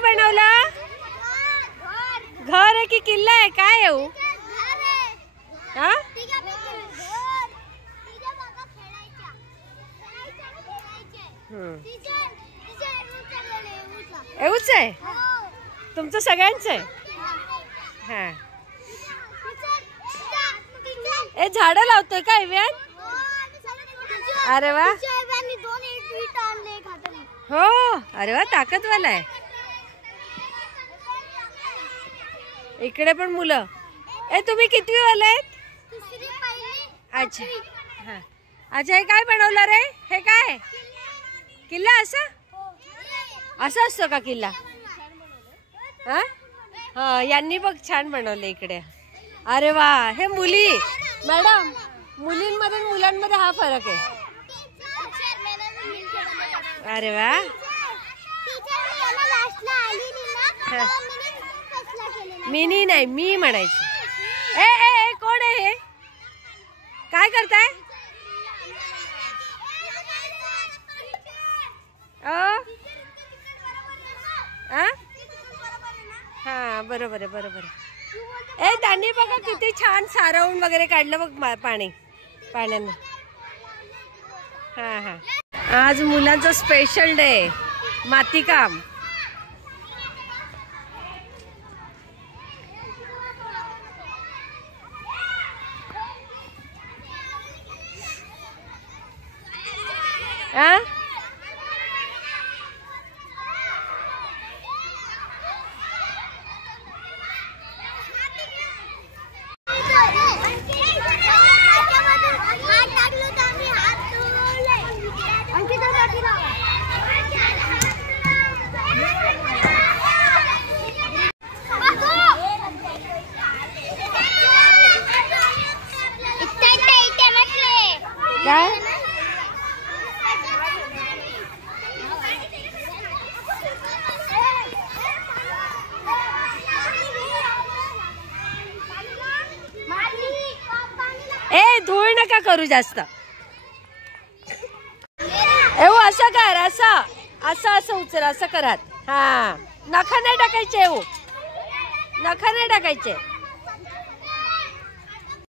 काय बनवलं? घर आहे की किल्ला आहे? काय येऊ? हा एवढंच आहे तुमचं सगळ्यांचं आहे? हा ए झाडं लावतोय का इव्यान? अरे वा हो अरे वा ताकदवाला आहे. इकडे पण मुलं. ए तुम्ही कितवी वाले आहेत? अच्छा हा अच्छा हे काय बनवलं रे? हे काय किल्ला? असं असतं का किल्ला? हा हा यांनी बघ छान बनवले इकडे. अरे वा हे मुली मॅडम मुलींमध्ये मुलांमध्ये हा फरक आहे. अरे वा मिनी नाही मी म्हणायची. ए कोण आहे हे? काय करताय? हा बरोबर आहे बरोबर आहे. ए त्यांनी बघा किती छान सारवून वगैरे काढलं बघ पाण्यानं. हा हा आज मुलांचा स्पेशल डे मातीकाम. ए धूळ नका करू जास्त. एवढं असं कर असं उचल असं करत. हा नखा नाही टाकायचे नखा नाही टाकायचे.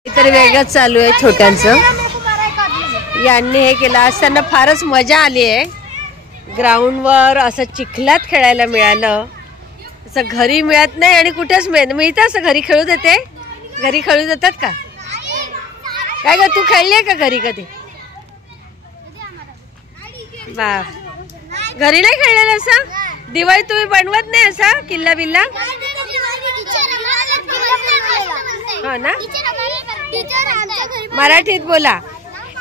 इतर वेगळंच चालू आहे छोट्यांचं. यांनी हे केलं आज त्यांना फारच मजा आली आहे. ग्राउंडवर असं चिखलात खेळायला मिळालं. असं घरी मिळत नाही आणि कुठेच मिळतं असं घरी खेळू देते. घरी खेळू देतात का? काय ग तू खेळलीये का घरी कधी? बा घरी नाही खेळलेलं असं? दिवाळी तुम्ही बनवत नाही असं किल्ला बिल्ला? हो ना मराठीत बोला.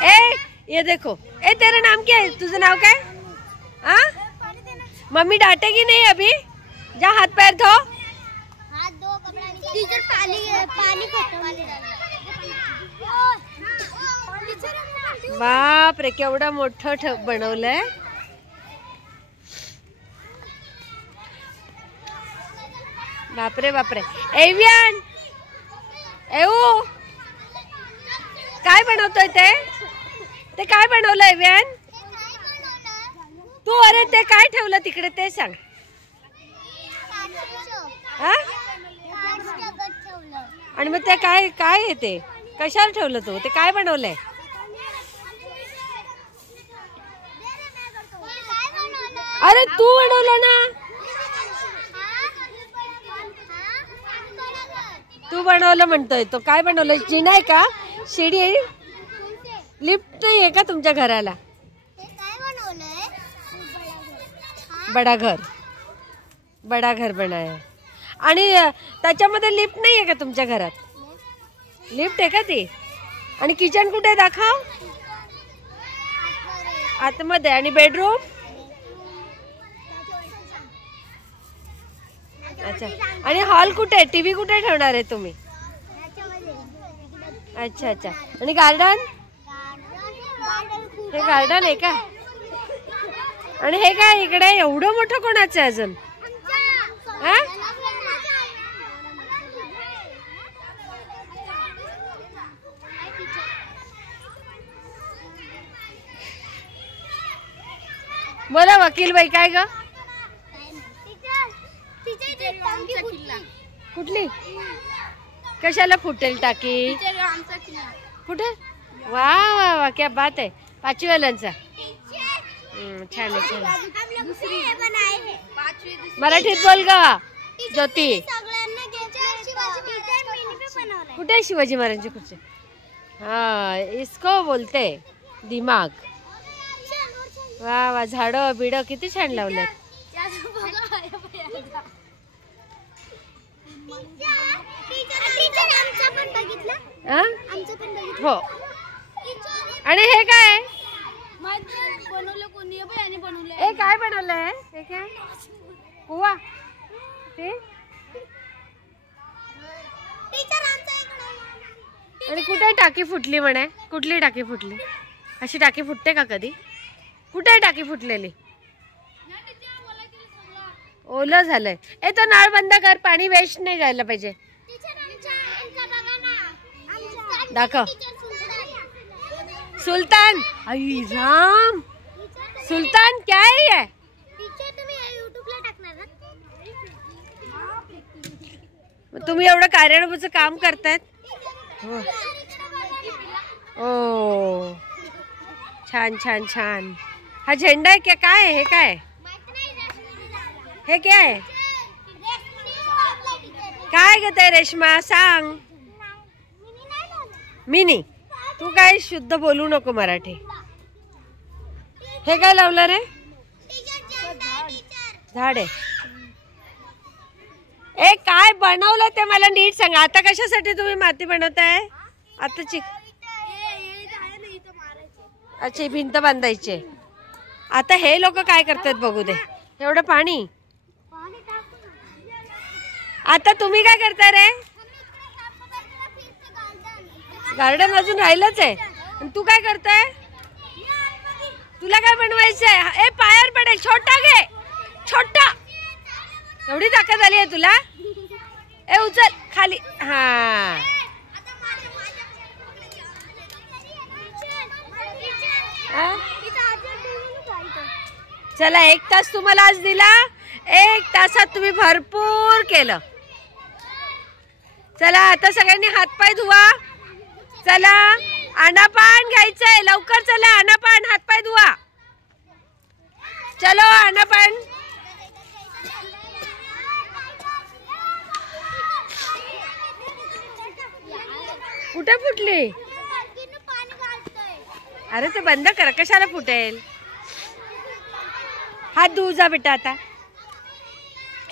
ए ये देखो ए तेरा नाम क्या है? तुझं नाव काय? मम्मी डांटेगी नहीं अभी. जा हाथ पैर धो. बाप रे केवढं मोठं बनवलंय. बापरे बापरे. एव्यान एवू काय बनवतोय ते काय बनवलं एव्यान तू? अरे ते काय ठेवलं तिकडे ते सांग. आणि मग ते काय आहे ते कशाला ठेवलं तू? ते काय बनवलंय? अरे तू बनवलं ना. तू बनवलं म्हणतोय तो. काय बनवलं? जिना आहे का? शिडी आहे? लिफ्ट नाही आहे का तुमच्या घराला? बडा घर बनाया. आणि त्याच्यामध्ये लिफ्ट नाही आहे का तुमच्या घरात? लिफ्ट आहे का ती? आणि किचन कुठे दाखव? आतमध्ये. आणि बेडरूम? अच्छा. आणि हॉल कुठे? टीव्ही कुठे ठेवणार आहे तुम्ही? अच्छा अच्छा. आणि गार्डन? हे गार्डन आहे का? आणि हे काय इकडे एवढं मोठं कोणाचं आहे अजून? बोला वकील बाई काय ग? कुठली? कशाला फुटेल टाकी? कुठे? वा वा वा, क्या बात आहे. 5वी वाल्यांचा छान आहे, छान. मराठीत बोल ग ज्योती. कुठे शिवाजी महाराजांची खुर्ची? हाँ, इसको बोलते दिमाग. वा वा, झाडं बिड किती छान लावले. हो. आणि हे काय? हे काय बनवलंय? हे काय? कुवा. ते आणि कुठे टाकी फुटली म्हणे? कुठली टाकी फुटली? अशी टाकी फुटते का कधी? कुठे टाकी फुटलेली? ओलं झालंय. ए, तो नळ बंद कर, पाणी वेस्ट नाही जायला पाहिजे. दाखव. सुलतान. आई राम, सुलतान क्या है ये? तुम्ही एवढं कार्यानुभूतीचं काम करतायत. ओ, छान छान छान. हा झेंडा आहे क्या? काय आहे हे? काय हे? क्या आहे? काय घेत आहे रेश्मा? सांग. मिनी. तू काय शुद्ध बोलू नको मराठी. हे काय लावलं रे? झाड आहे. ए, काय बनवलं ते मला नीट सांगा. आता कशासाठी तुम्ही माती बनवताय? आताची अच्छा, भिंत बांधायची. आता हे लोक काय करतात बघू दे. एवढं पाणी. आता तुम्ही काय करताय रे? गार्डन अजून राहिलंच आहे. आणि तू काय करताय? तुला काय बनवायचंय? ए, पायावर पडेल. छोटा घे, छोटा. एवढी ताकद आली आहे तुला? ए, उचल खाली. हा, चला. 1 तास तुम्हाला आज दिला. 1 तासात तुम्ही भरपूर केलं. चला, आता सगळ्यांनी हातपाय धुवा. चला, आनापान घ्यायचंय. लवकर चला, आनापान, हातपाय धुवा. चलो, आनापान. कुठे फुटली? अरे ते बंद करा. कशाला फुटेल? हात धुऊ जा बेटा आता.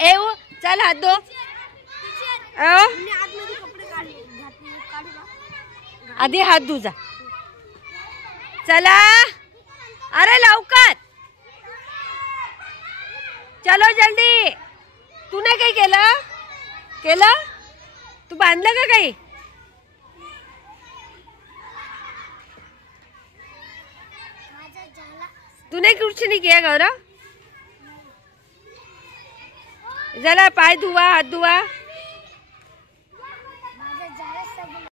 एव, चल हात धो. आधी हात धु जा. चला, अरे लवकर. चलो जल्दी. तू नाही काही केलं? केलं? तू बांधलं का काही? तूने कुछ नहीं किया गौरव? जरा पाय धुआ, हाथ धुआ.